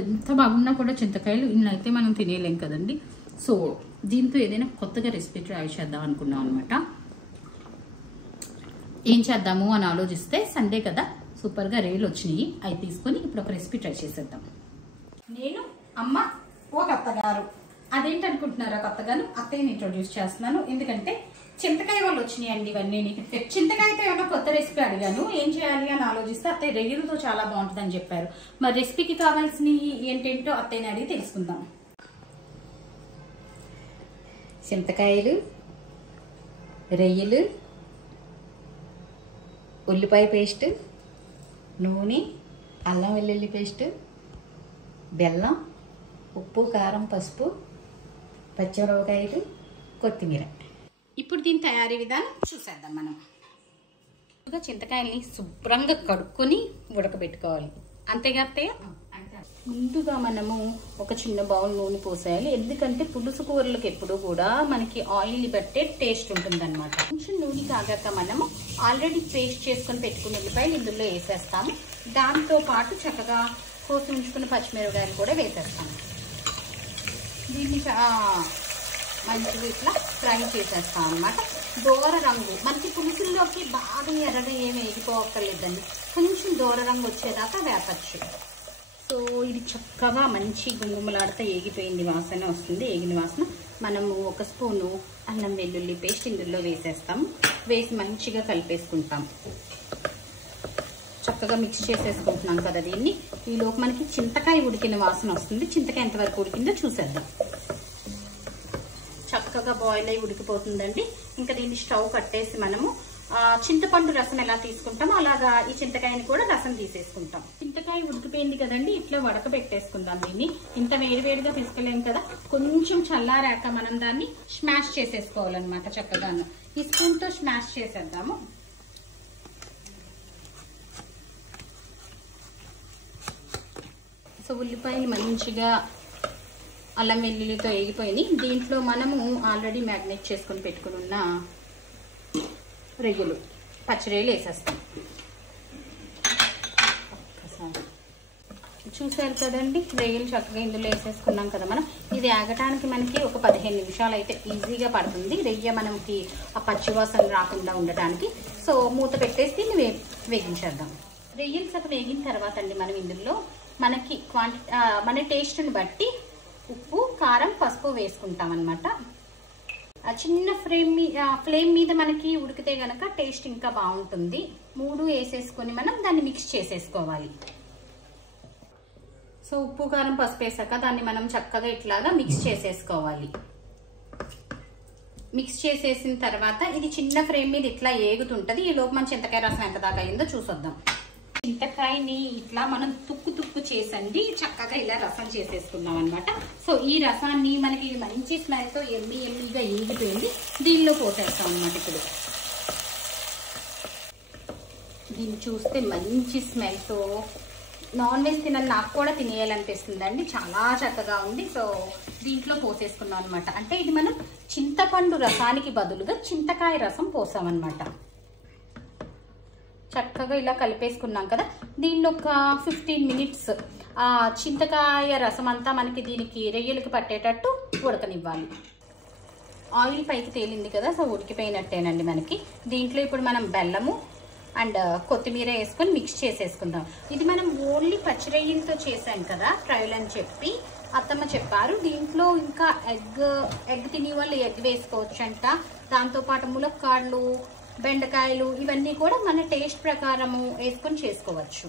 ఎంత బాగున్నా కూడా చింతకాయలు ఇన్ని అయితే మనం తినేయలేం కదండి. సో దీంతో ఏదైనా కొత్తగా రెసిపీ ట్రై చేద్దాం అనుకున్నాం అనమాట. ఏం చేద్దాము అని ఆలోచిస్తే సండే కదా, సూపర్గా రేలు వచ్చినాయి. అవి తీసుకొని ఇప్పుడు ఒక రెసిపీ ట్రై చేసేద్దాం. నేను, అమ్మ, ఒక అత్తగారు. అదేంటనుకుంటున్నారా కొత్తగాను? అత్తయ్యని ఇంట్రొడ్యూస్ చేస్తున్నాను, ఎందుకంటే చింతకాయ వాళ్ళు వచ్చినాయండి ఇవన్నీ. చింతకాయతో ఏమైనా కొత్త రెసిపీ అడిగాను, ఏం చేయాలి అని ఆలోచిస్తే అత్తయ్య రొయ్యలతో చాలా బాగుంటుందని చెప్పారు. మరి రెసిపీకి కావాల్సినవి ఏంటేంటో అత్తయ్యని అడిగి తెలుసుకుందాం. చింతకాయలు, రొయ్యలు, ఉల్లిపాయ పేస్ట్, నూనె, అల్లం వెల్లుల్లి పేస్ట్, బెల్లం, ఉప్పు, కారం, పసుపు, పచ్చిమిరపకాయలు, కొత్తిమీర. ఇప్పుడు దీని తయారీ విధానం చూసేద్దాం. మనం చింతకాయల్ని శుభ్రంగా కడుక్కొని ఉడకబెట్టుకోవాలి, అంతేగా అత్తయ్య? ముందుగా మనము ఒక చిన్న బౌల్ నూనె పోసేయాలి, ఎందుకంటే పులుసు కూరలకు ఎప్పుడు కూడా మనకి ఆయిల్ని బట్టే టేస్ట్ ఉంటుందన్నమాట. కొంచెం నూనె కాగాక మనము ఆల్రెడీ పేస్ట్ చేసుకొని పెట్టుకున్న ఉల్లిపాయలు ఇందులో వేసేస్తాము. దాంతో పాటు చక్కగా కోసి ఉంచుకున్న పచ్చిమిరపకాయలు కూడా వేసేస్తాము. దీన్ని మంచిగా ఇట్లా ఫ్రై చేసేస్తాం అన్నమాట. దోర రంగు మనకి పులుసుల్లోకి బాగా ఎర్రగా ఏమి వేగిపోక్కర్లేదండి, కొంచెం దోర రంగు వచ్చేదాకా వేపచ్చు. సో ఇది చక్కగా మంచి గుంగుమలాడితే ఏగిపోయింది, వాసన వస్తుంది. ఏగిన వాసన మనము ఒక స్పూను అల్లం వెల్లుల్లి పేస్ట్ ఇందులో వేసేస్తాము. వేసి మంచిగా కలిపేసుకుంటాం. చక్కగా మిక్స్ చేసేసుకుంటున్నాం కదా దీన్ని. ఈలోపు మనకి చింతకాయ ఉడికిన వాసన వస్తుంది. చింతకాయ ఎంతవరకు ఉడికిందో చూసేద్దాం. చక్కగా బాయిల్ అయ్యి ఉడికిపోతుందండి. ఇంకా దీన్ని స్టవ్ కట్టేసి మనము చింతపండు రసం ఎలా తీసుకుంటామో అలాగా ఈ చింతకాయని కూడా రసం తీసేసుకుంటాం. చింతకాయ ఉడికిపోయింది కదండి, ఇట్లా వడకబెట్టేసుకుందాం దీన్ని. ఇంత వేడివేడిగా తీసుకోలేం కదా, కొంచెం చల్లారాక మనం దాన్ని స్మాష్ చేసేసుకోవాలన్నమాట. చక్కగాను ఈ స్పూన్ తో స్మాష్ చేసేద్దాము. సో ఉల్లిపాయలు మంచిగా అల్లం వెల్లుల్లితో వేగిపోయినాయి. దీంట్లో మనము ఆల్రెడీ మ్యాగ్నేట్ చేసుకొని పెట్టుకుని ఉన్న రొయ్యలు, పచ్చి రొయ్యలు వేసేస్తాం. చూసారు కదండి, రొయ్యలు చక్కగా ఇందులో వేసేసుకున్నాం కదా మనం. ఇది ఆగటానికి మనకి ఒక 15 నిమిషాలు అయితే ఈజీగా పడుతుంది, రొయ్య మనకి ఆ పచ్చివాసన రాకుండా ఉండటానికి. సో మూత పెట్టేసి దీన్ని వేగించేద్దాం. రొయ్యలు సగం వేగిన తర్వాత అండి మనం ఇందులో మనకి మన టేస్ట్ని బట్టి ఉప్పు, కారం, పసుపు వేసుకుంటాం అనమాట. చిన్న ఫ్లేమ్ మీద మనకి ఉడికితే గనక టేస్ట్ ఇంకా బాగుంటుంది. 3 వేసేసుకొని మనం దాన్ని మిక్స్ చేసేసుకోవాలి. సో ఉప్పు, కారం, పసుపు వేసాక దాన్ని మనం చక్కగా ఇట్లాగా మిక్స్ చేసేసుకోవాలి. మిక్స్ చేసేసిన తర్వాత ఇది చిన్న ఫ్లేమ్ మీద ఇట్లా ఏగుతుంటది. ఈ లోపు మన చింతకాయ రసం ఎంత దాకా అయిందో చూసొద్దాం. చింతకాయని ఇట్లా మనం తుక్కు చేసండి చక్కగా ఇలా రసం చేసేసుకున్నాం అనమాట. సో ఈ రసాన్ని మనకి మంచి స్మెల్తో ఎమ్మీగా ఏగిపోయింది, దీనిలో పోసేస్తాం అనమాట. ఇప్పుడు దీన్ని చూస్తే మంచి స్మెల్తో నాన్ వెజ్ తినాలి, నాకు కూడా తినేయాలనిపిస్తుందండి. చాలా చక్కగా ఉంది. సో దీంట్లో పోసేసుకున్నాం అనమాట. అంటే ఇది మనం చింతపండు రసానికి బదులుగా చింతకాయ రసం పోసామన్నమాట. చక్కగా ఇలా కలిపేసుకున్నాం కదా, దీనిలో ఒక 15 మినిట్స్ ఆ చింతకాయ రసం అంతా మనకి దీనికి రొయ్యలకు పట్టేటట్టు ఉడకనివ్వాలి. ఆయిల్ పైకి తేలింది కదా, సో ఉడికిపోయినట్టేనండి మనకి. దీంట్లో ఇప్పుడు మనం బెల్లము అండ్ కొత్తిమీర వేసుకొని మిక్స్ చేసేసుకుందాం. ఇది మనం ఓన్లీ పచ్చి రొయ్యలతో చేసాం కదా ట్రయల్ అని చెప్పి అత్తమ్మ చెప్పారు. దీంట్లో ఇంకా ఎగ్ తినే వాళ్ళు ఎగ్ వేసుకోవచ్చు అంట. దాంతోపాటు ములక్కాడలు, బెండకాయలు ఇవన్నీ కూడా మన టేస్ట్ ప్రకారము వేసుకొని చేసుకోవచ్చు.